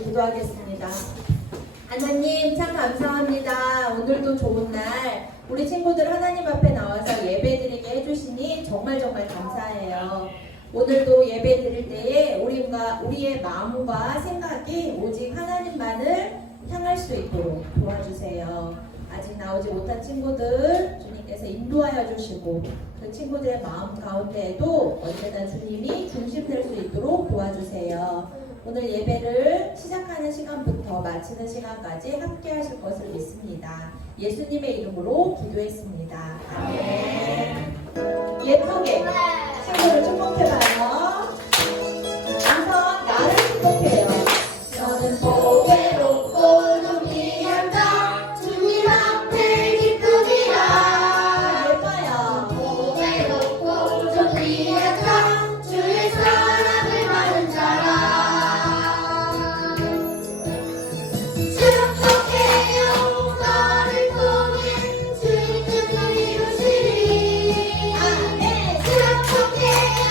같이 기도하겠습니다. 하나님 참 감사합니다. 오늘도 좋은 날 우리 친구들 하나님 앞에 나와서 예배드리게 해주시니 정말 감사해요. 오늘도 예배 드릴 때에 우리의 마음과 생각이 오직 하나님만을 향할 수 있도록 도와주세요. 아직 나오지 못한 친구들 주님께서 인도하여 주시고 그 친구들의 마음 가운데에도 언제나 주님이 중심될 수 있도록 도와주세요. 오늘 예배를 시작하는 시간부터 마치는 시간까지 함께 하실 것을 믿습니다. 예수님의 이름으로 기도했습니다. 아멘. 예쁘게 친구를 축복해봐요. 우선 나를 축복해요. 너는 보배롭고 존귀한 자 주님 앞에 기쁘리라. 예뻐요. 보배롭고 존귀한 자 주의 사랑을 받은 자라. 축복해요. 나를 통해 주님 뜻을 이루시리. 아멘. 축복해요.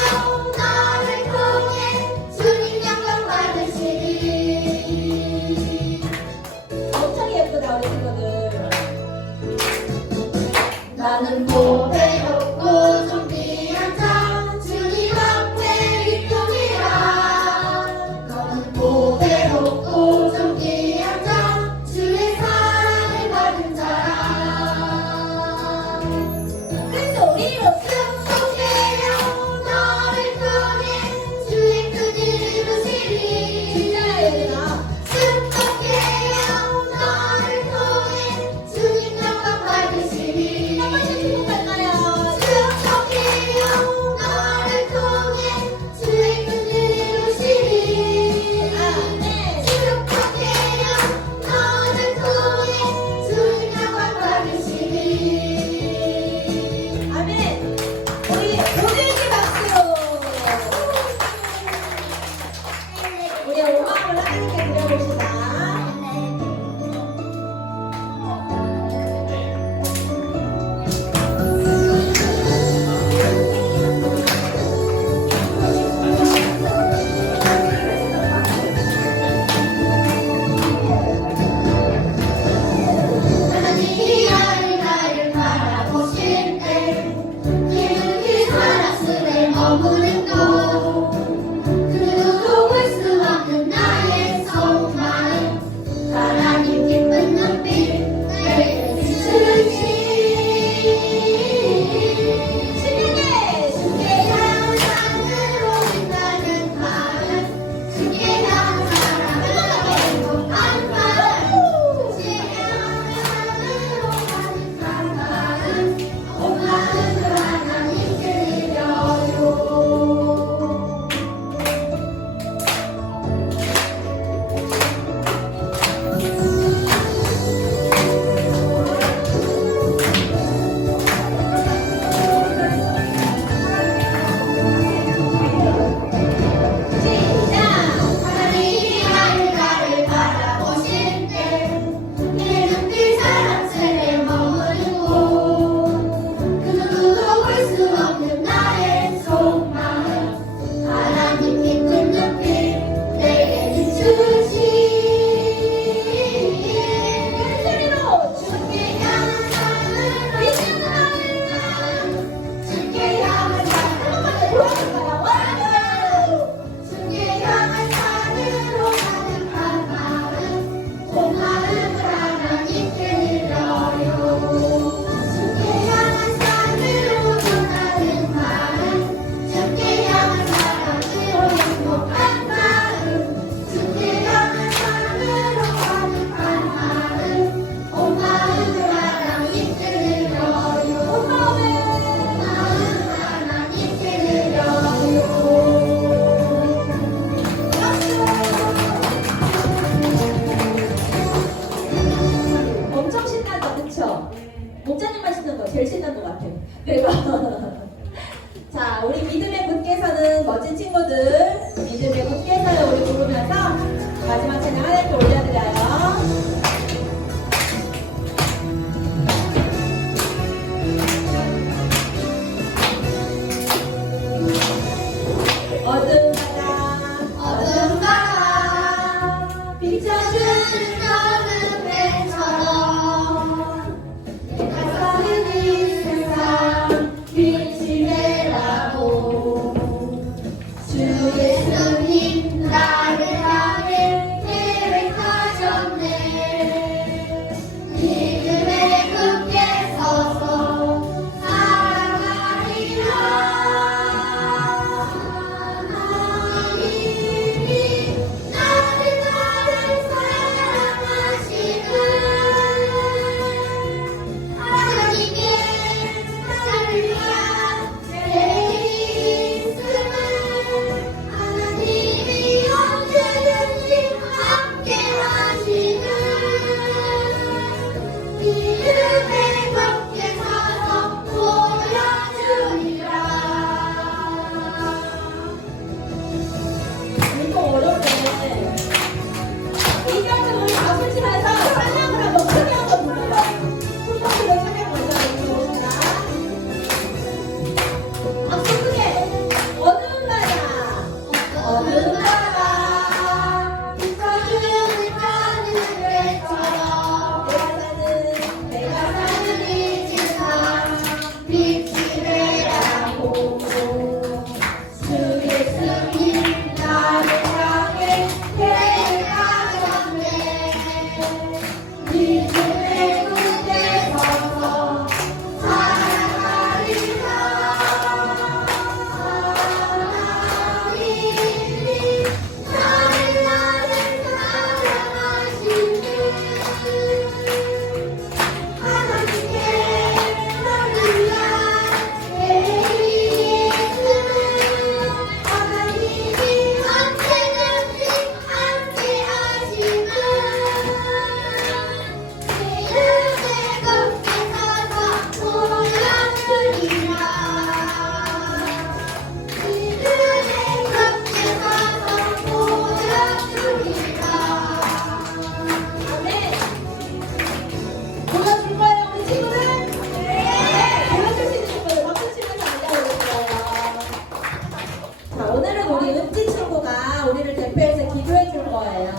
거예요.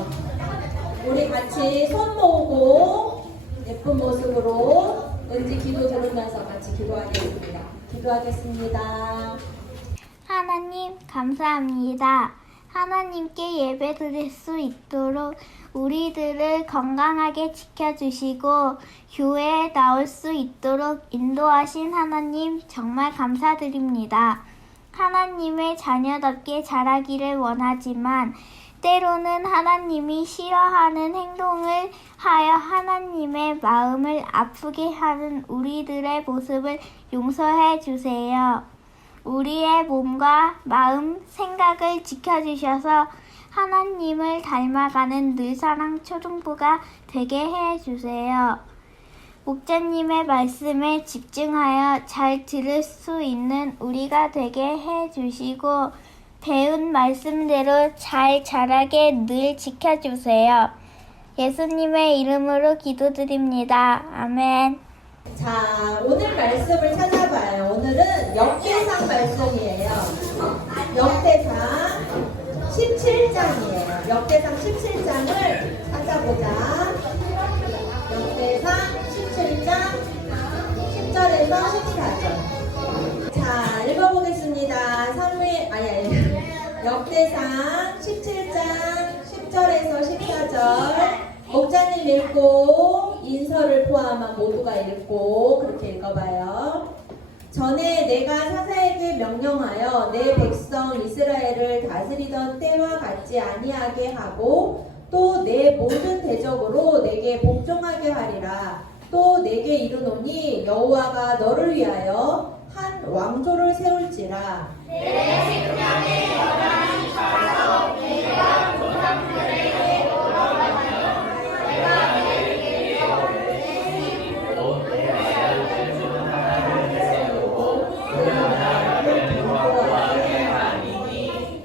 우리 같이 손 모으고 예쁜 모습으로 은지 기도 들으면서 같이 기도하겠습니다. 기도하겠습니다. 하나님 감사합니다. 하나님께 예배 드릴 수 있도록 우리들을 건강하게 지켜주시고 교회에 나올 수 있도록 인도하신 하나님 정말 감사드립니다. 하나님의 자녀답게 자라기를 원하지만 때로는 하나님이 싫어하는 행동을 하여 하나님의 마음을 아프게 하는 우리들의 모습을 용서해 주세요. 우리의 몸과 마음, 생각을 지켜주셔서 하나님을 닮아가는 늘사랑 초등부가 되게 해주세요. 목자님의 말씀에 집중하여 잘 들을 수 있는 우리가 되게 해주시고 배운 말씀대로 잘 자라게 늘 지켜주세요. 예수님의 이름으로 기도드립니다. 아멘. 자, 오늘 말씀을 찾아봐요. 오늘은 역대상 말씀이에요. 역대상 17장이에요. 역대상 17장을 찾아보자. 역대상 17장 10절에서 14절. 자, 읽어보겠습니다. 역대상 17장 10절에서 14절. 목자님 읽고 인서를 포함한 모두가 읽고 그렇게 읽어봐요. 전에 내가 사사에게 명령하여 내 백성 이스라엘을 다스리던 때와 같지 아니하게 하고 또 내 모든 대적으로 내게 복종하게 하리라. 또 내게 이르노니 여호와가 너를 위하여 한 왕조를 세울지라. 내 생명의 여랑이 가서 내가 조상들에게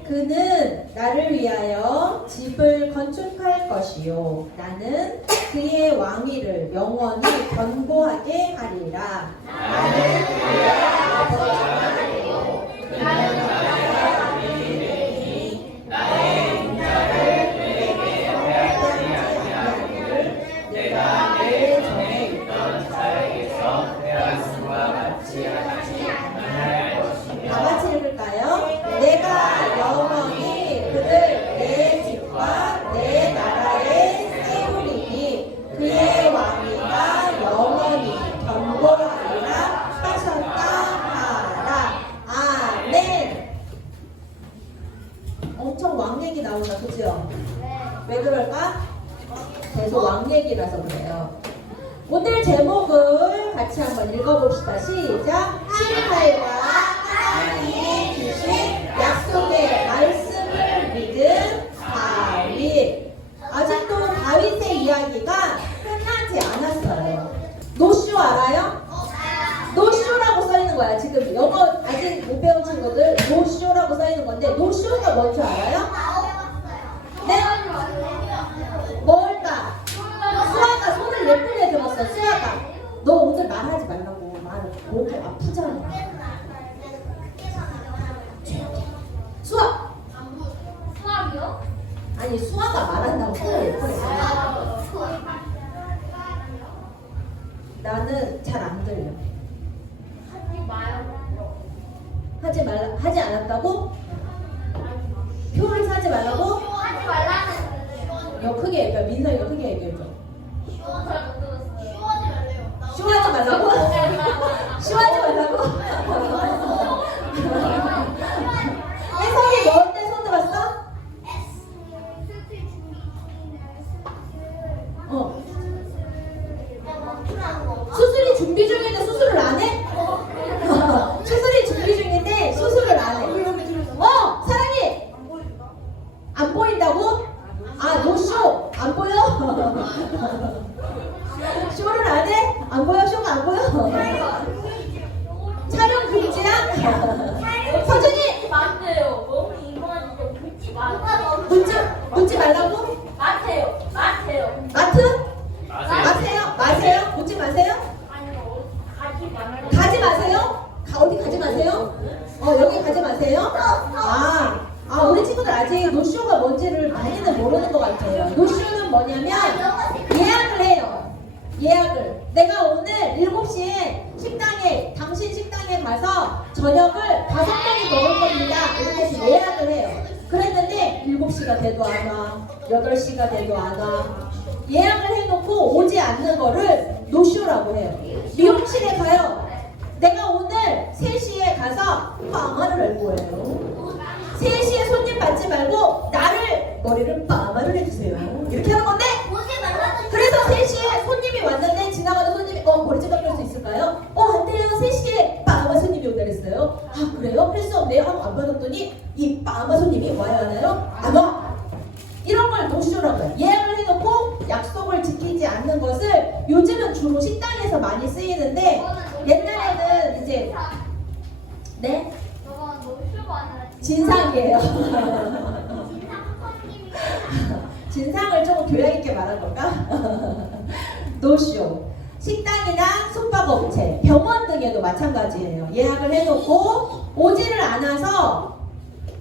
그는 나를 위하여 집을 건축할 것이요 나는 그의 왕위를 영원히 견고하게 하리라. 나는 그의 아버지요 나는 아들이니 나의 인자를 그에게 빼앗지 아니하기를 내가 내 전에 있던 자에게서 빼앗음과 같이 하지 아니할 것이며. 다 같이 읽을까요? 내가 영원히 그들 내 집과 내 나라에 세우리니 그의 왕위가 영원히 견고하리라 하셨다 하라. 아멘. 엄청 왕 얘기 나온다, 그죠? 왜 그럴까? 계속 왕 얘기라서 그래요. 오늘 제목을 같이 한번 읽어봅시다. 시작. 18과 하나님이 주신 약속의 말씀을 믿은 다윗. 아직도 다윗의 이야기가 끝나지 않았어요. 노쇼 알아요? 노쇼라고 써있는 거야. 지금 영어 아직 못 배운 친구들 노쇼라고 써있는 건데 노쇼가 뭔지 알아요? 네? 뭘까? 수아가 손을 예쁘게 들었어. 수아가 너 오늘 말하지 말라고. 말을 목이 아프잖아. 수아! 수학이요? 아니 수아가 말한다고 손을 예쁘게 들어. 나는 잘 안 들려. 하지 않았다고? 표를 사지 말라고? 하지 말라는 이거 크게 얘기해. 민서이가 크게 얘기해줘. 쉬워하지 쇼하지 말라고? 쇼하지 말라고? 혜성이 뭔데 손 들었어? 수술이 준비 중인데 수술을 안 해? 수술이 준비 중인데 수술을 안 해. 사랑이! 안 보인다고? 아, 노쇼! 안 보여? 쇼를 안 해? 안 보여? 쇼가 안 보여? 촬영 금지야? 서준이! 맞대요. 너무 이거는 묻지 마. 묻지 말라고? 마세요. 마트? 마세요? 묻지 마세요? 아니요. 가지 말아요. 가지 마세요? 어디 가지 마세요? 여기 가지 마세요? 우리 친구들 아직 노쇼가 뭔지를 많이는 모르는 것 같아. 같아요. 노쇼는 뭐냐면 예약을 해요. 예약을. 내가 오늘 7시에 식당에, 당신 식당에 가서 저녁을 5명이 먹을 겁니다. 이렇게 해서 예약을 해요. 그랬는데 7시가 돼도 안 와. 8시가 돼도 안 와. 예약을 해놓고 오지 않는 거를 노쇼라고 해요. 미용실에 가요. 내가 오늘 3시에 가서 파마를 할 거예요. 3시에 손님 받지 말고 나를 머리를 파마를 해주세요. 이렇게 하는 건데, 그래서 3시에 손님이 왔는데 지나가는 손님이 머리 좀 감을 수 있을까요? 안 돼요. 3시에 파마 손님이 온다 그랬어요. 아 그래요? 할 수 없네요 하고 안 받았더니 이 파마 손님이 와야 하나요? 안 와. 이런 걸 노쇼라고 해요. 예약을 해놓고 약속을 지키지 않는 것을 요즘은 주로 식당에서 많이 쓰이는데, 옛날에는 이제 네? 진상이에요. 진상을 조금 교양 있게 말한 걸까? 노쇼. 식당이나 숙박업체, 병원 등에도 마찬가지예요. 예약을 해놓고 오지를 않아서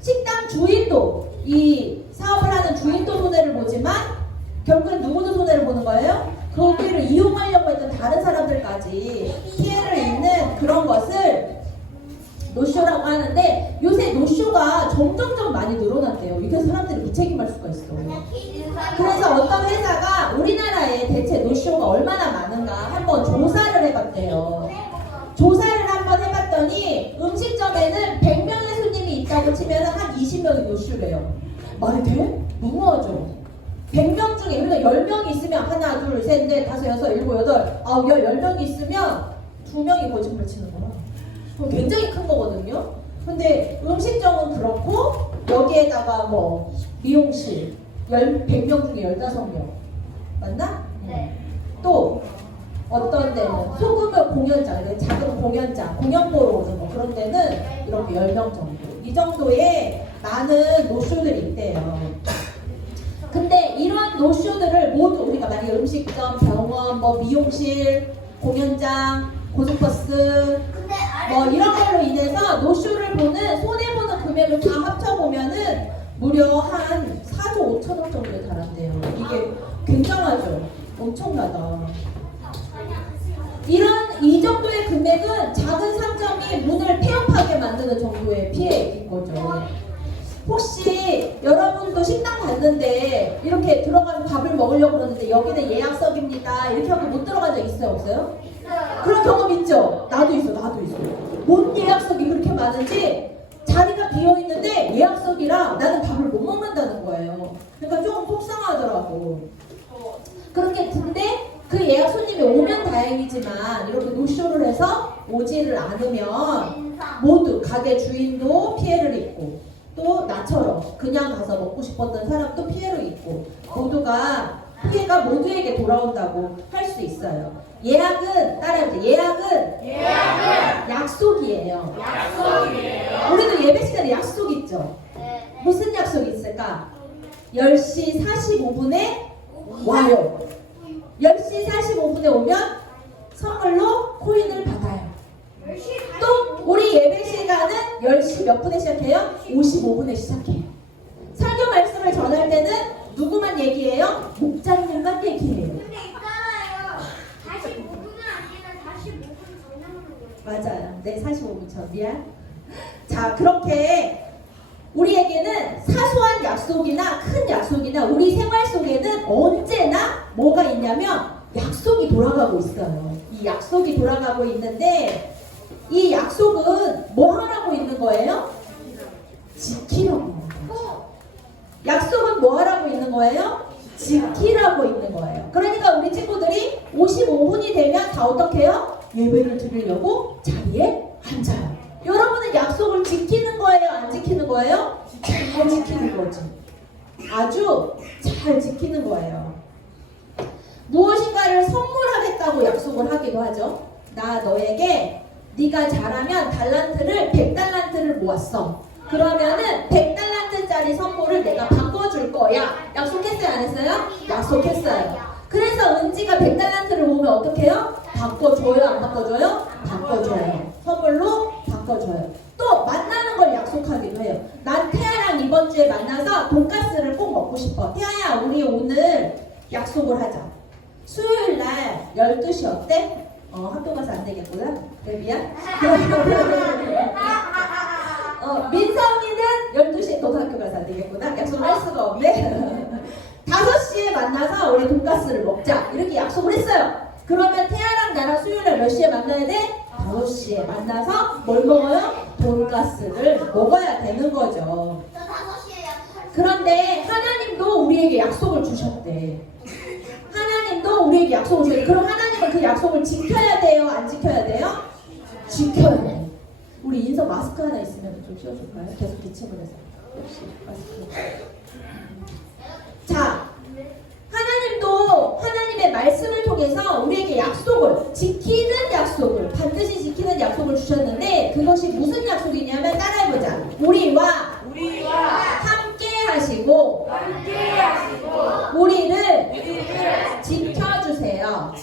식당 주인도, 이 사업을 하는 주인도 손해를 보지만 결국엔 누구도 손해를 보는 거예요? 거기를 이용하려고 했던 다른 사람들까지 피해를 입는 그런 것을 노쇼라고 하는데, 요새 노쇼가 점점점 많이 늘어났대요. 이게 사람들이 무책임할 수가 있어. 그래서 어떤 회사가 우리나라에 대체 노쇼가 얼마나 많은가 한번 조사를 해봤대요. 조사를 한번 해봤더니 음식점에는 100명의 손님이 있다고 치면 한 20명이 노쇼래요. 말이 돼? 너무하죠? 100명 중에, 그러니까 10명이 있으면 하나, 둘, 셋, 넷, 다섯, 여섯, 일곱, 여덟, 아홉, 10명이 있으면 2명이 거짓말 치는 거야. 그럼 굉장히 큰 거거든요. 근데 음식점은 그렇고, 여기에다가 뭐 미용실 100명 중에 15명 맞나? 네. 또 어떤 데는 소규모 공연장, 작은 공연장, 공연 보러 오는 거, 그런 데는 이렇게 10명 정도, 이 정도의 많은 노쇼들이 있대요. 근데 이런 노쇼들을 모두 우리가 만약에 음식점, 병원, 뭐 미용실, 공연장, 고속버스 뭐 이런 걸로 인해서 노쇼를 보는, 손해보는 금액을 다 합쳐보면은 무려 한 4조 5천억 정도에 달한대요. 이게 굉장하죠? 엄청나다. 이 정도의 금액은 작은 상점이 문을 폐업하게 만드는 정도의 피해인 거죠. 혹시 여러분도 식당 갔는데 이렇게 들어가면 밥을 먹으려고 그러는데 여기는 예약석입니다 이렇게 하고 못 들어간 적 있어요? 없어요? 그런 경험 있죠? 나도 있어. 뭔 예약석이 그렇게 많은지, 자리가 비어있는데 예약석이라 나는 밥을 못 먹는다는 거예요. 그러니까 조금 속상하더라고. 그렇게, 근데 그 예약 손님이 오면 다행이지만 이렇게 노쇼를 해서 오지를 않으면 모두 가게 주인도 피해를 입고, 또 나처럼 그냥 가서 먹고 싶었던 사람도 피해를 입고, 모두가 피해가 모두에게 돌아온다고 할 수 있어요. 예약은, 따라해보세요. 예약은 약속이에요. 우리도 예배 시간에 약속 있죠? 무슨 약속이 있을까? 10시 45분에 와요. 10시 45분에 오면 선물로 코인을 받아요. 또 우리 예배 시간은 10시 몇 분에 시작해요? 55분에 시작해요. 설교 말씀을 전할 때는 누구만 얘기해요? 목장님만 얘기해요. 근데 있잖아요. 45분은 아니라 45분 전후로. 맞아요. 네, 45분 전. 미안. 자, 그렇게 우리에게는 사소한 약속이나 큰 약속이나 우리 생활 속에는 언제나 뭐가 있냐면 약속이 돌아가고 있어요. 이 약속이 돌아가고 있는데, 이 약속은 뭐 하라고 있는 거예요? 지키라고 있는 거예요. 약속은 뭐 하라고 있는 거예요? 지키라고 있는 거예요. 그러니까 우리 친구들이 55분이 되면 다 어떻게 해요? 예배를 드리려고 자리에 앉아요. 여러분은 약속을 지키는 거예요? 안 지키는 거예요? 잘 지키는 거지. 아주 잘 지키는 거예요. 무엇인가를 선물하겠다고 약속을 하기도 하죠. 나 너에게 네가 잘하면 달란트를 100달란트를 모았어. 그러면은 100달란트짜리 선물을 내가 바꿔줄 거야. 약속했어요? 안 했어요? 약속했어요. 그래서 은지가 100달란트를 모으면 어떻게 해요? 바꿔줘요? 안 바꿔줘요? 바꿔줘요. 선물로 바꿔줘요. 또 만나는 걸 약속하기도 해요. 난 태아랑 이번 이번 주에 만나서 돈가스를 꼭 먹고 싶어. 태아야, 우리 오늘 약속을 하자. 수요일 날 12시 어때? 학교 가서 안 되겠구나. 그래, 미안. 민성이는 12시에 너도 학교 가서 안 되겠구나. 약속을 할 수가 없네. 5시에 만나서 우리 돈가스를 먹자. 이렇게 약속을 했어요. 그러면 태아랑 나랑 수요일날 몇 시에 만나야 돼? 5시에 만나서 뭘 먹어요? 돈가스를 먹어야 되는 거죠. 저 5시에 약속할 그런데 하나님도 우리에게 약속을 주셨대. 하나님도 우리에게 약속을 주셨대. 그럼 하나님은 그 약속을 지켜야 돼요? 안 지켜야 돼요? 지켜야 돼요. 우리 인서 마스크 하나 있으면 좀 씌워줄까요? 계속 기침을 해서. 혹시 마스크. 자, 하나님도 하나님의 말씀을 통해서 우리에게 약속을, 지키는 약속을, 반드시 지키는 약속을 주셨는데 그것이 무슨 약속이냐면 따라해보자. 우리와 함께 하시고 우리를 지켜주세요.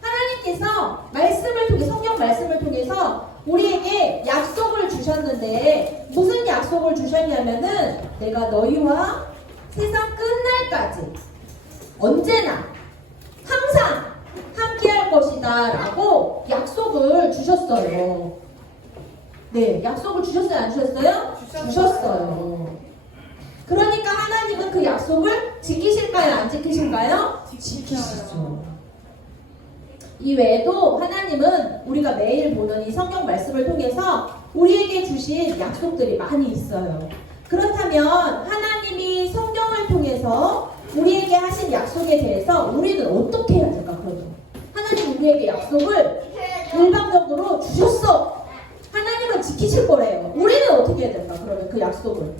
하나님께서 말씀을 통해, 성경 말씀을 통해서 우리에게 약속을 주셨는데 무슨 약속을 주셨냐면은 내가 너희와 세상 끝날까지 언제나 항상 함께할 것이다 라고 약속을 주셨어요. 네, 약속을 주셨어요? 안 주셨어요? 주셨어요. 그러니까 하나님은 그 약속을 지키실까요? 안 지키실까요? 지키시죠. 이 외에도 하나님은 우리가 매일 보는 이 성경 말씀을 통해서 우리에게 주신 약속들이 많이 있어요. 그렇다면 하나님이 성경을 통해서 우리에게 하신 약속에 대해서 우리는 어떻게 해야 될까? 그러면 하나님 우리에게 약속을 일방적으로 주셨어. 하나님은 지키실 거래요. 우리는 어떻게 해야 될까? 그러면 그 약속을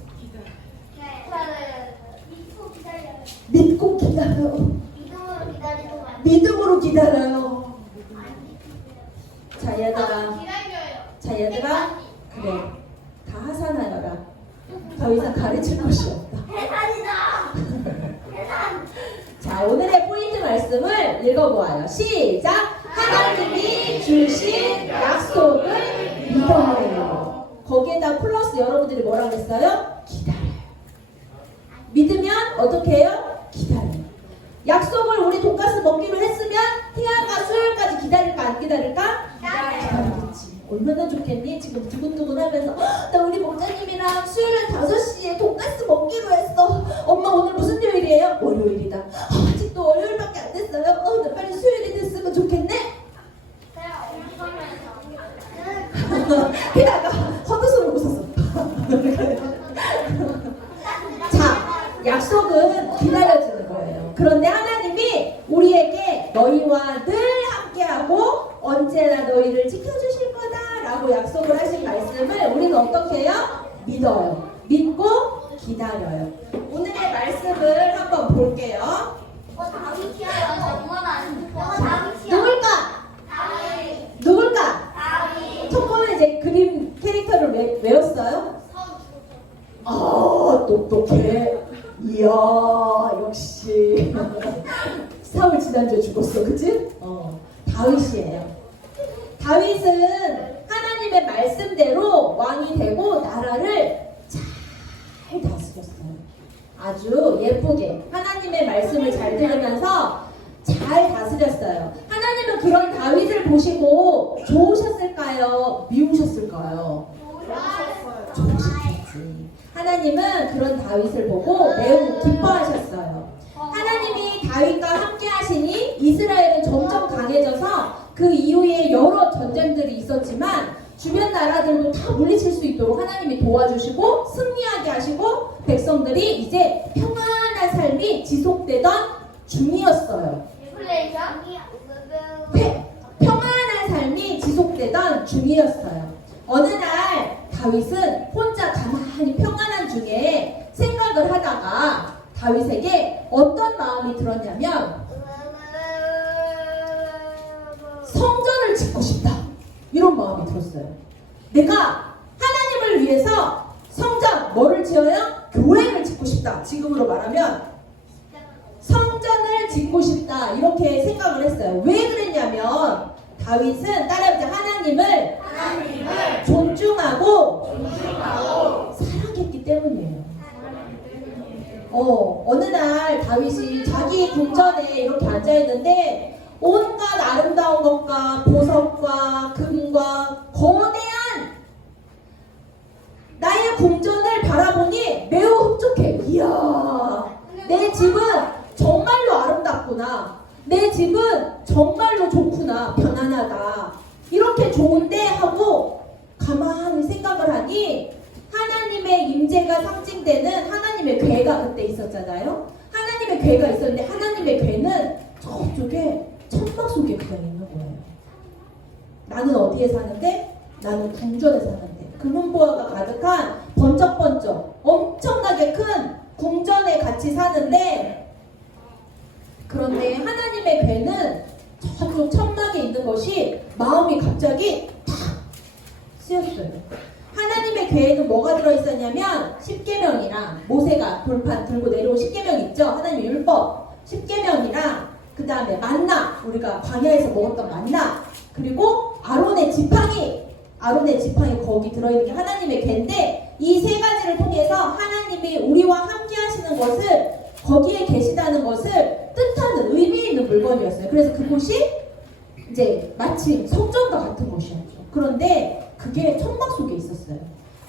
믿고 기다려요. 믿음으로 기다려요. 자 얘들아 그래, 다 하산하여라. 더 이상 가르칠 것이 없다. 자, 오늘의 포인트 말씀을 읽어보아요. 시작! 하나님이 주신 약속을 믿어요. 거기에다 플러스 여러분들이 뭐라고 했어요? 기다려요. 믿으면 어떻게 해요? 기다려요. 약속을 우리 돈가스 먹기로 했으면 태아가 수요일까지 기다릴까 안 기다릴까? 기다리겠지. 얼마나 좋겠니? 지금 두근두근하면서 나 우리 목사님이랑 수요일 5시에 돈가스 먹기로 했어. 엄마 오늘 무슨 요일이에요? 월요일이다. 아직도 월요일밖에 안 됐어요. 나 빨리 수요일이 됐으면 좋겠네. 태아가 헛웃음을 웃었어. 자, 약속은 기다려주는 거예요. 그런데 하나님이 우리에게 너희와 늘 함께하고 언제나 너희를 지켜주실 거다라고 약속을 하신 말씀을 우리는 어떻게 해요? 믿어요. 믿고 기다려요. 오늘의 말씀을 한번 볼게요. 누굴까? 첫 번째 이제 그림 캐릭터를 외웠어요? 똑똑해. 이야, 역시. 사울 지난주에 죽었어, 그치? 다윗이에요. 다윗은 하나님의 말씀대로 왕이 되고 나라를 잘 다스렸어요. 아주 예쁘게 하나님의 말씀을 잘 들으면서 잘 다스렸어요. 하나님은 그런 다윗을 보시고 좋으셨을까요? 미우셨을까요? 좋으셨겠지. 하나님은 그런 다윗을 보고 매우 기뻐하셨어요. 하나님이 다윗과 함께 하시니 이스라엘은 점점 강해져서 그 이후에 여러 전쟁들이 있었지만 주변 나라들도 다 물리칠 수 있도록 하나님이 도와주시고 승리하게 하시고 백성들이 이제 평안한 삶이 지속되던 중이었어요. 평안한 삶이 지속되던 중이었어요. 어느 날 다윗은 혼자 가만히 평안한 중에 생각을 하다가 다윗에게 어떤 마음이 들었냐면 성전을 짓고 싶다, 이런 마음이 들었어요. 내가 하나님을 위해서 성전, 뭐를 지어요? 교회를 짓고 싶다. 지금으로 말하면 성전을 짓고 싶다, 이렇게 생각을 했어요. 왜 그랬냐면 다윗은 따라해보자. 하나님을 존중하고 때문이에요. 어느 날 다윗이 자기 궁전에 이렇게 앉아있는데 온갖 아름다운 것과 보석과 금과 거대한 나의 궁전을 바라보니 매우 흡족해. 이야, 내 집은 정말로 아름답구나. 내 집은 정말로 좋구나. 편안하다. 이렇게 좋은데 하고 가만히 생각을 하니 하나님의 임재가 상징되는 하나님의 궤가 그때 있었잖아요. 하나님의 궤가 있었는데 하나님의 궤는 저쪽에 천막 속에 그냥 있는 거예요. 나는 어디에 사는데? 나는 궁전에 사는데. 금은보화가 가득한 번쩍번쩍 엄청나게 큰 궁전에 같이 사는데, 그런데 하나님의 궤는 저쪽 천막에 있는 것이 마음이 갑자기 탁 쓰였어요. 하나님의 궤에는 뭐가 들어있었냐면 십계명이랑 모세가 돌판 들고 내려온 십계명 있죠? 하나님의 율법 십계명이랑 그 다음에 만나, 우리가 광야에서 먹었던 만나, 그리고 아론의 지팡이 거기 들어있는 게 하나님의 궤인데, 이 세 가지를 통해서 하나님이 우리와 함께 하시는 것을, 거기에 계시다는 것을 뜻하는 의미 있는 물건이었어요. 그래서 그곳이 이제 마치 성전과 같은 곳이었죠. 그런데 그게 천막 속에 있었어요.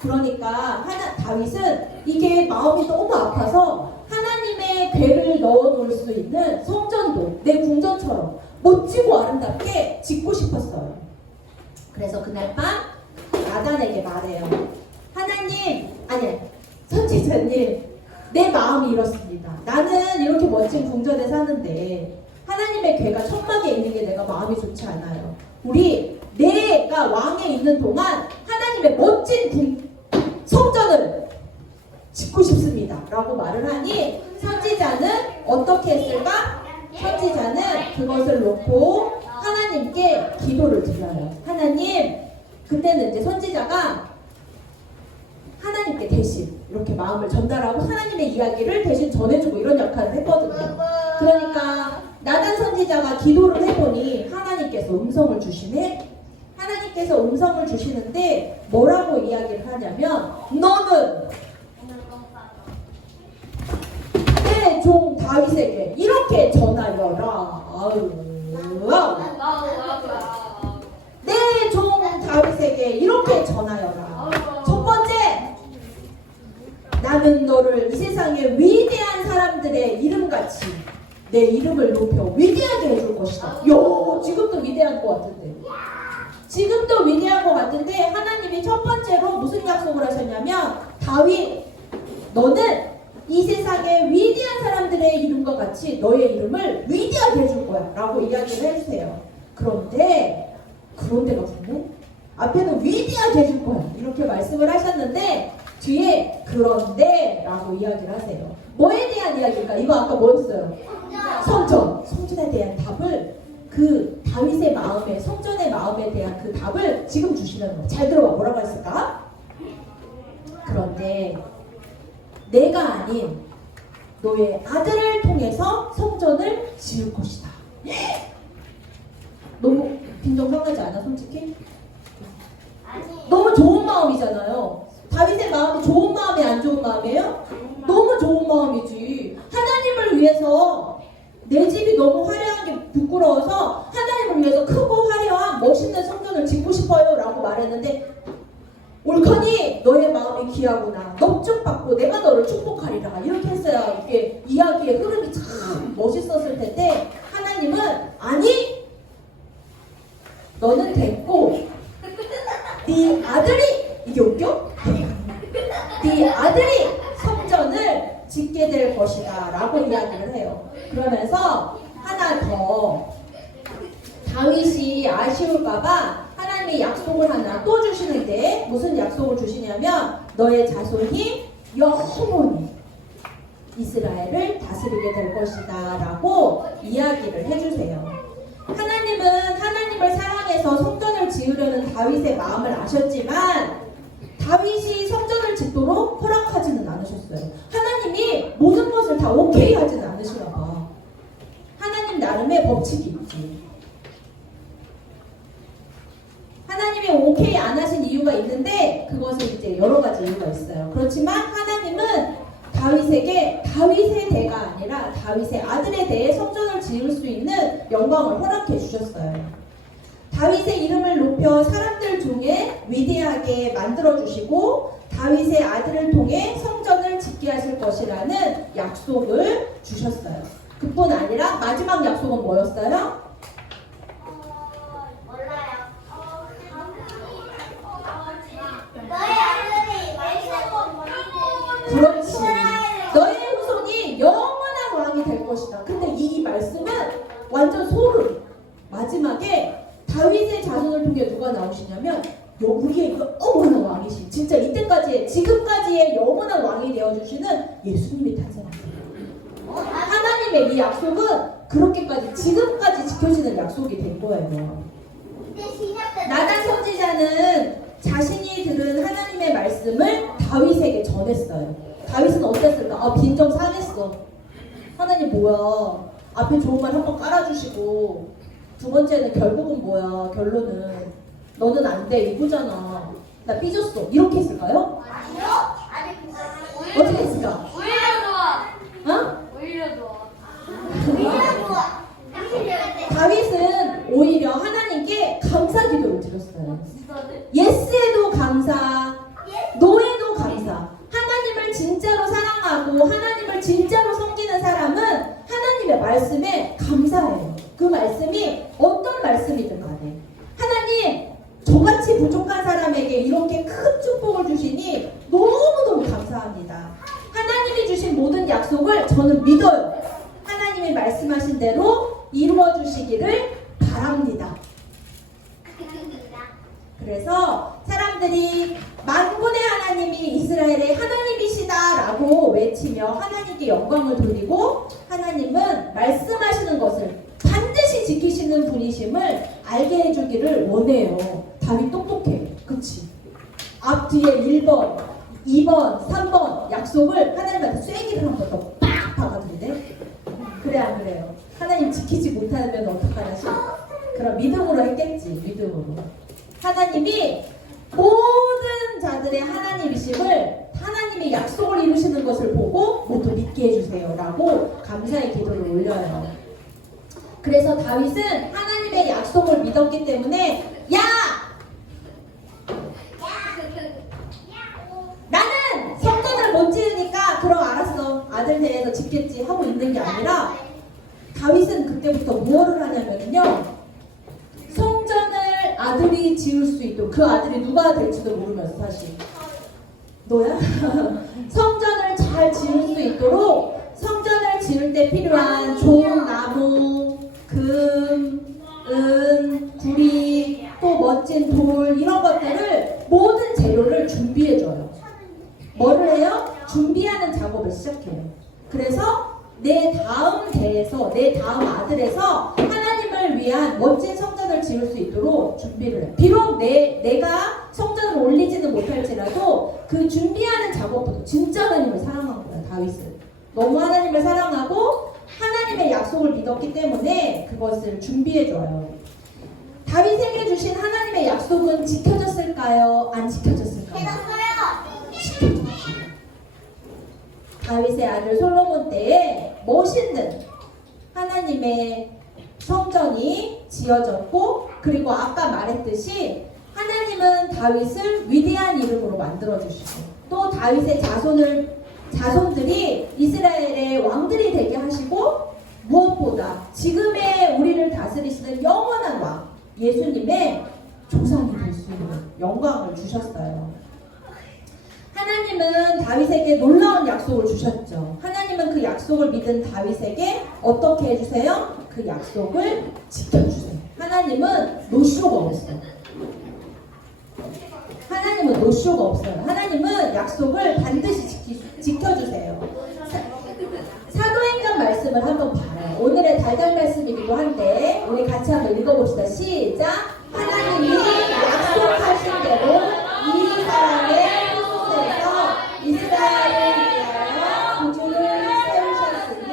그러니까 다윗은 이게 마음이 너무 아파서 하나님의 궤를 넣어놓을 수 있는 성전도 내 궁전처럼 멋지고 아름답게 짓고 싶었어요. 그래서 그날 밤 나단에게 말해요. 하나님, 아니 선지자님, 내 마음이 이렇습니다. 나는 이렇게 멋진 궁전에 사는데 하나님의 궤가 천막에 있는 게 내가 마음이 좋지 않아요. 우리 내가 왕에 있는 동안 하나님의 멋진 성전을 짓고 싶습니다 라고 말을 하니, 선지자는 어떻게 했을까? 선지자는 그것을 놓고 하나님께 기도를 드려요. 하나님, 그때는 이제 선지자가 하나님께 대신 이렇게 마음을 전달하고 하나님의 이야기를 대신 전해주고 이런 역할을 했거든요. 그러니까 나단 선지자가 기도를 해보니 하나님께서 음성을 주시네. 하나님께서 음성을 주시는데 뭐라고 이야기를 하냐면, 너는 내 종 다윗에게 이렇게 전하여라. 내 종 다윗에게 이렇게 전하여라. 첫 번째, 나는 너를 이 세상의 위대한 사람들의 이름같이 내 이름을 높여 위대하게 해줄 것이다. 지금도 위대한 것 같은데. 지금도 위대한 것 같은데 하나님이 첫 번째로 무슨 약속을 하셨냐면, 다윗, 너는 이 세상의 위대한 사람들의 이름과 같이 너의 이름을 위대하게 해줄 거야 라고 이야기를 해주세요. 그런데가 붙네? 앞에는 위대하게 해줄 거야 이렇게 말씀을 하셨는데 뒤에 그런데 라고 이야기를 하세요. 뭐에 대한 이야기일까? 이거 아까 뭐였어요? 성전에 대한 답을, 그 다윗의 마음에, 성전의 마음에 대한 그 답을 지금 주시는 거예요. 잘 들어봐. 뭐라고 했을까? 그런데 내가 아닌 너의 아들을 통해서 성전을 지을 것이다. 너무 빈정상하지 않아, 솔직히? 너무 좋은 마음이잖아요. 다윗의 마음이 좋은 마음이 안 좋은 마음이에요? 너무 좋은 마음이지. 하나님을 위해서, 내 집이 너무 화려한 게 부끄러워서 하나님을 위해서 크고 화려한 멋있는 성전을 짓고 싶어요 라고 말했는데, 옳거니 너의 마음이 귀하구나, 넙죽받고 내가 너를 축복하리라 이렇게 했어야 이게 이야기의 흐름이 참 멋있었을 텐데, 하나님은 아니, 너는 됐고 네 아들이, 이게 웃겨? 네 아들이 성전을 짓게 될 것이다 라고 이야기를 해요. 그러면서 하나 더, 다윗이 아쉬울까봐 하나님의 약속을 하나 또 주시는데, 무슨 약속을 주시냐면, 너의 자손이 영원히 이스라엘을 다스리게 될 것이다 라고 이야기를 해주세요. 하나님은 하나님을 사랑해서 성전을 지으려는 다윗의 마음을 아셨지만 다윗이 성전을 짓도록 허락하지는 않으셨어요. 하나님이 모든 것을 다 오케이 하지는 않으시나 봐. 하나님 나름의 법칙이 있지. 하나님이 오케이 안 하신 이유가 있는데, 그것은 이제 여러 가지 이유가 있어요. 그렇지만 하나님 다윗에게 다윗의 대가 아니라 다윗의 아들에 대해 성전을 지을 수 있는 영광을 허락해 주셨어요. 다윗의 이름을 높여 사람들 중에 위대하게 만들어 주시고 다윗의 아들을 통해 성전을 짓게 하실 것이라는 약속을 주셨어요. 그뿐 아니라 마지막 약속은 뭐였어요? 몰라요. 너의 아들이 말씀을 그렇지. 너의 후손이 영원한 왕이 될 것이다. 근데 이 말씀은 완전 소름. 마지막에 다윗의 자손을 통해 누가 나오시냐면 우리의 영원한 왕이신, 진짜 이때까지의, 지금까지의 영원한 왕이 되어주시는 예수님이 탄생하세요. 하나님의 이 약속은 그렇게까지 지금까지 지켜지는 약속이 된 거예요. 나단 선지자는 자신이 들은 하나님의 말씀을 다윗에게 전했어요. 다윗은 어땠을까? 빈정 상했어. 하나님 뭐야? 앞에 좋은 말 한번 깔아주시고 두 번째는 결국은 뭐야? 결론은 너는 안 돼, 이거잖아. 나 삐졌어. 이렇게 했을까요? 아니요? 아니 어떻게 했을까? 오히려 좋아. 어? 오히려 좋아. 오히려 좋아. 다윗은 오히려 하나님께 감사 기도를 드렸어요. 진짜네? 예스에도 감사, 노에도 감사. 하나님을 진짜로 사랑하고 하나님을 진짜로 섬기는 사람은 하나님의 말씀에 감사해요. 그 말씀이 어떤 말씀이든 간에. 하나님, 저같이 부족한 사람에게 이렇게 큰 축복을 주시니 너무너무 감사합니다. 하나님이 주신 모든 약속을 저는 믿어요. 하나님이 말씀하신 대로 이루어 주시기를 바랍니다. 그래서 사람들이 만군의 하나님이 이스라엘의 하나님이시다라고 외치며 하나님께 영광을 돌리고 하나님은 말씀하시는 것을 반드시 지키시는 분이심을 알게 해주기를 원해요. 다윗 똑똑해. 그치? 앞뒤에 1번, 2번, 3번 약속을 하나님한테 쐐기를 한 번 더 빡 박아주는데 그래 안 그래요? 하나님 지키지 못하면 어떡하냐시? 그럼 믿음으로 했겠지. 믿음으로. 하나님이 모든 자들의 하나님이심을 하나님의 약속을 이루시는 것을 보고 모두 믿게 해주세요 라고 감사의 기도를 올려요. 그래서 다윗은 하나님의 약속을 믿었기 때문에 나는 성전을 못 지으니까 그럼 알았어, 아들 대해서 짓겠지 하고 있는 게 아니라 다윗은 그때부터 무엇을 하냐면요, 성전을 아들이 지을 수 있도록, 그 아들이 누가 될지도 모르면서 사실 너야? 성전을 잘 지을 수 있도록 성전을 지을 때 필요한 좋은 나무, 금, 은, 구리, 또 멋진 돌 이런 것들을 모든 재료를 준비해줘요. 뭐를 해요? 준비하는 작업을 시작해요. 그래서 내 다음 대에서, 내 다음 아들에서 하나님을 위한 멋진 성전을 지을 수 있도록 준비를 해요. 비록 내가 성전을 올리지는 못할지라도 그 준비하는 작업부터 진짜 하나님을 사랑한 거예요. 다윗은 너무 하나님을 사랑하고 하나님의 약속을 믿었기 때문에 그것을 준비해줘요. 다윗에게 주신 하나님의 약속은 지켜졌을까요? 안 지켜졌을까요? 지켜졌어요. 다윗의 아들 솔로몬 때에 멋있는 하나님의 성전이 지어졌고, 그리고 아까 말했듯이 하나님은 다윗을 위대한 이름으로 만들어주시고 또 다윗의 자손들이 이스라엘의 왕들이 되게 하시고, 무엇보다 지금의 우리를 다스리시는 영원한 왕 예수님의 조상이 될 수 있는 영광을 주셨어요. 하나님은 다윗에게 놀라운 약속을 주셨죠. 하나님은 그 약속을 믿은 다윗에게 어떻게 해주세요? 그 약속을 지켜주세요. 하나님은 노쇼가 없어요. 하나님은 노쇼가 없어요. 하나님은 약속을 반드시 지켜주세요. 사도행전 말씀을 한번 봐요. 오늘의 달달 말씀이기도 한데 우리 같이 한번 읽어봅시다. 시작! 하나님이 약속하신 대로 이 사람의 후손에서 이스라엘을 위하여 구주를 세우셨으니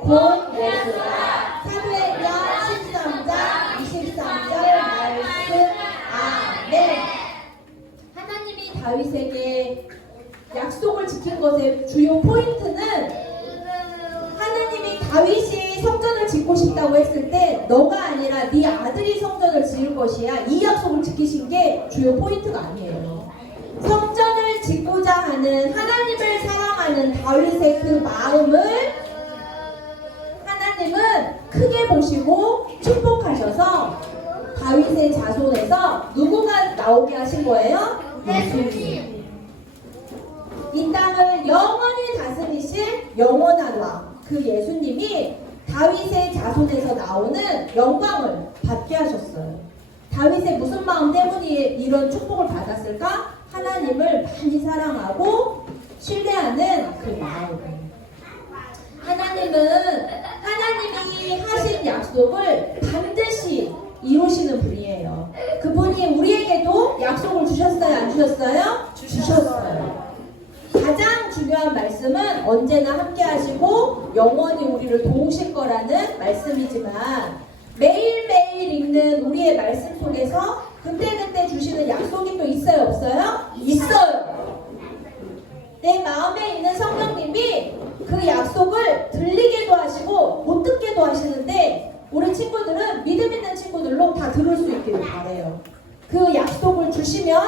곧 예수라. 사도행전 13장 23절 말씀. 아멘. 하나님이 다윗에게 약속을 지킨 것의 주요 포인트는 다윗이 성전을 짓고 싶다고 했을 때 너가 아니라 네 아들이 성전을 지을 것이야. 이 약속을 지키신 게 주요 포인트가 아니에요. 성전을 짓고자 하는 하나님을 사랑하는 다윗의 그 마음을 하나님은 크게 보시고 축복하셔서 다윗의 자손에서 누구가 나오게 하신 거예요? 예수님. 이 땅을 영원히 다스리실 영원한 왕, 그 예수님이 다윗의 자손에서 나오는 영광을 받게 하셨어요. 다윗의 무슨 마음 때문에 이런 축복을 받았을까? 하나님을 많이 사랑하고 신뢰하는 그 마음. 하나님이 하신 약속을 반드시 이루시는 분이에요. 그분이 우리에게도 약속을 주셨어요? 안 주셨어요? 주셨어요. 가장 중요한 말씀은 언제나 함께 하시고 영원히 우리를 도우실 거라는 말씀이지만 매일매일 읽는 우리의 말씀 속에서 그때그때 주시는 약속이 또 있어요? 없어요? 있어요. 내 마음에 있는 성령님이 그 약속을 들리게도 하시고 못 듣게도 하시는데 우리 친구들은 믿음 있는 친구들로 다 들을 수 있기를 바래요. 그 약속을 주시면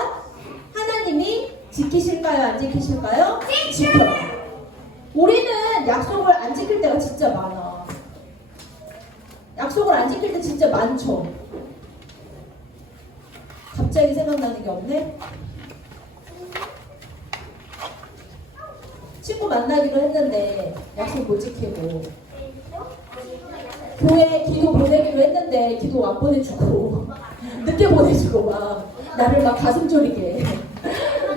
하나님이 지키실까요? 안 지키실까요? 지켜요. 우리는 약속을 안 지킬 때가 진짜 많아. 약속을 안 지킬 때 진짜 많죠. 갑자기 생각나는 게 없네. 친구 만나기로 했는데 약속 못 지키고 교회 기도 보내기로 했는데 기도 안 보내주고 늦게 보내주고 막 나를 막 가슴 졸이게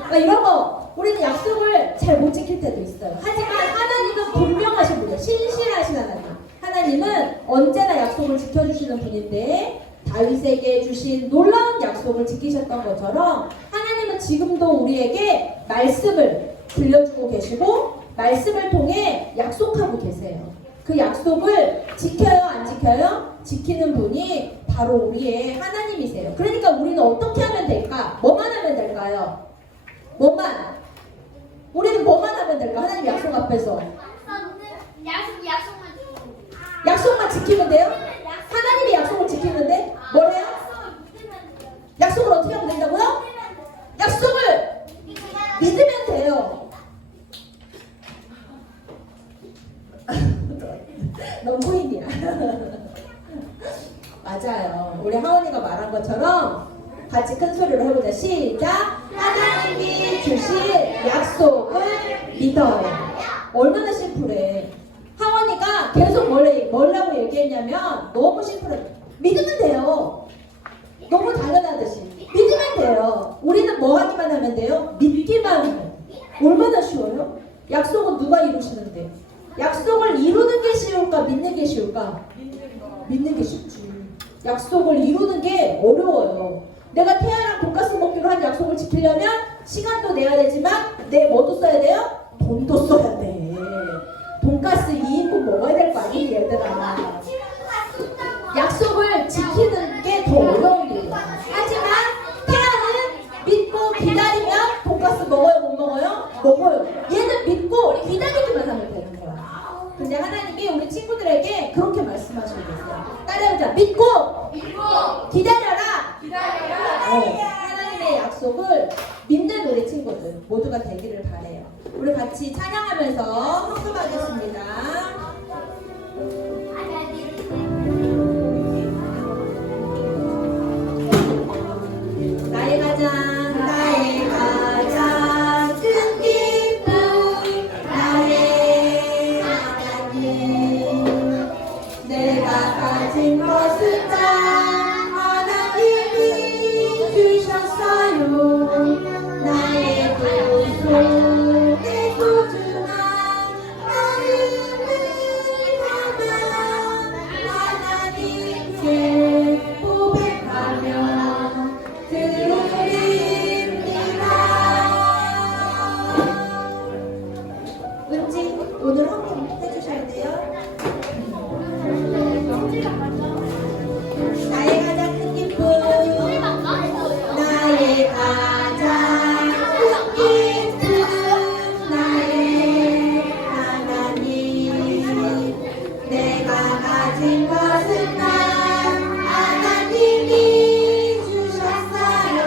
막 이런 거 우리는 약속을 잘 못 지킬 때도 있어요. 하지만 하나님은 분명하신 분이에요. 신실하신 하나님. 하나님은 언제나 약속을 지켜주시는 분인데 다윗에게 주신 놀라운 약속을 지키셨던 것처럼 하나님은 지금도 우리에게 말씀을 들려주고 계시고 말씀을 통해 약속하고 계세요. 그 약속을 지켜요? 안 지켜요? 지키는 분이 바로 우리의 하나님이세요. 그러니까 우리는 어떻게 하면 될까? 뭐만 하면 될까요? 뭐만? 우리는 뭐만 하면 될까? 하나님 약속 앞에서 약속만 지키면 돼요? 하나님의 약속을 지키는데 뭐래요? 약속을 어떻게 하면 된다고요? 약속을 믿으면 돼요. 넌 부인이야. 맞아요. 우리 하원이가 말한 것처럼 같이 큰 소리로 해보자. 시작. 하나님이 주실 약속을 믿어요. 얼마나 심플해. 하원이가 계속 뭐라고 얘기했냐면 너무 심플해. 믿으면 돼요. 너무 당연하듯이 믿으면 돼요. 우리는 뭐 하기만 하면 돼요? 믿기만 해요. 얼마나 쉬워요? 약속은 누가 이루시는데? 약속을 이루는 게 쉬울까? 믿는 게 쉬울까? 믿는 게 쉽지. 약속을 이루는 게 어려워요. 내가 태아랑 돈가스 먹기로 한 약속을 지키려면 시간도 내야 되지만 내 뭐도 써야 돼요? 돈도 써야 돼. 돈가스 2인분 먹어야 될 거 아니니 얘들아. 약속을 지키는 게 더 어려운 일이야. 하지만 태아는 믿고 기다리면 돈가스 먹어요? 못 먹어요? 먹어요. 얘는 믿고 기다리기만 하면 되는 거야. 근데 하나님이 우리 친구들에게 그렇게 말씀하시고 계세요. 따라해보자. 믿고 기다려라. 하나님의 약속을 믿는 우리 친구들 모두가 되기를 바래요. 우리 같이 찬양하면서 헌금하겠습니다. 나의 가장 큰 기쁨 나의 하나님 내가 가진 것은 다 하나님이 주셨어요. 나의 구속의 소중한 마음을 담아 하나님께 고백하며 드립니다. 은지 오늘 헌금 해주셔야 돼요. 나의 가진 것은 다 하나님이 주셨어요.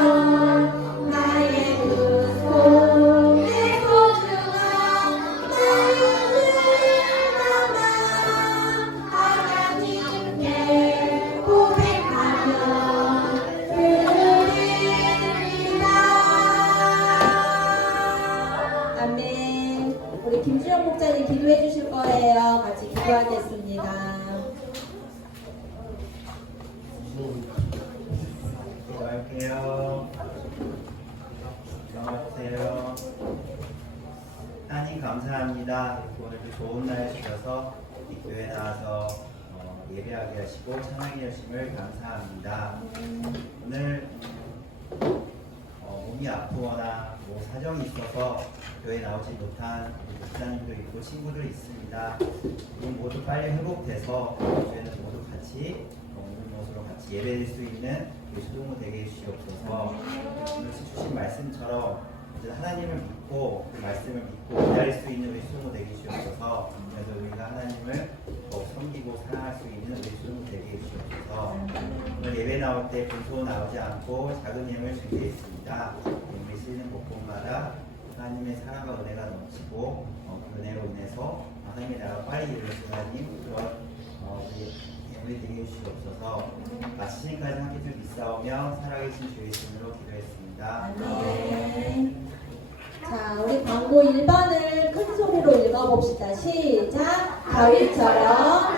나의 그 손에 소중한 마음을 담아 하나님께 고백하며 드립니다. 아멘. 우리 김주영 목사님 기도해 주실 거예요. 같이 기도하겠습니다. 기도할게요. 기도하세요. 하나님 감사합니다. 오늘도 좋은 날 주셔서 이 교회 나와서 예배하게 하시고 찬양해 주심을 감사합니다. 오늘 몸이 아프거나 뭐 사정이 있어서 교회에 나오지 못한 목사님도 있고 친구들이 있습니다. 우리 모두 빨리 회복돼서 저희는 모두 같이 오늘 모습으로 같이 예배할 수 있는 우리 수동무 되게 해주시옵소서. 오늘 주신 말씀처럼 이제 하나님을 믿고 그 말씀을 믿고 기다릴 수 있는 우리 수동무 되게 해주시옵소서. 그래서 우리가 하나님을 더 섬기고 사랑할 수 있는 우리 수동무 되게 해주시옵소서. 오늘 예배 나올 때 분소 나오지 않고 작은 예물 준비했습니다. 우리 쓰이는 곳곳마다 하나님의 사랑과 은혜가 넘치고 그 은혜로 인해서 하나님의 나라가 빨리 이루어질 하나님 그런 우리 예물이 되게 해주시옵소서. 마치신까지 함께 줄 믿사오며 살아계신 주의 이름으로 기도했습니다. 아멘. 자, 우리 광고 1번을 큰 소리로 읽어봅시다. 시작. 다윗처럼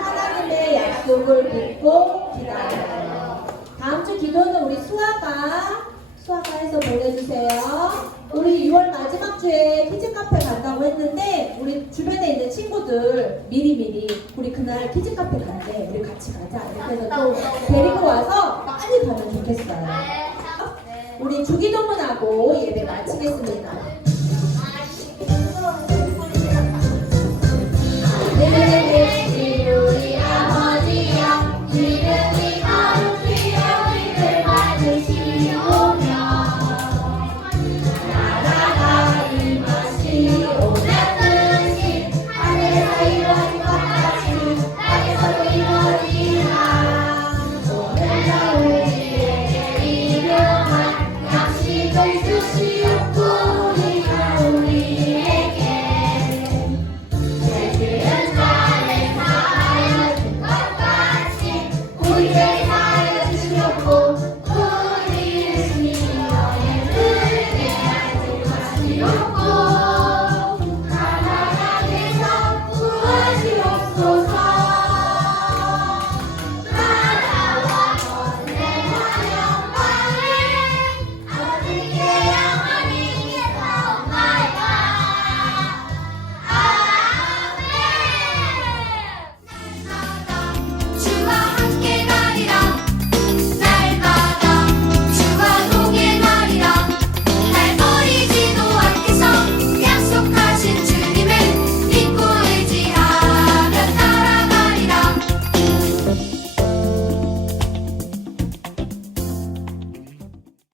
하나님의 약속을 믿고 기다려요. 다음 주 기도는 우리 수아가 해서 보내주세요. 우리 6월 마지막 주에 키즈카페 간다고 했는데 우리 주변에 있는 친구들 미리미리 우리 그날 키즈카페 간대. 우리 같이 가자. 이렇게 해서 또 데리고 와서 많이 가면 좋겠어요. 우리 주기도문하고 예배 마치겠습니다.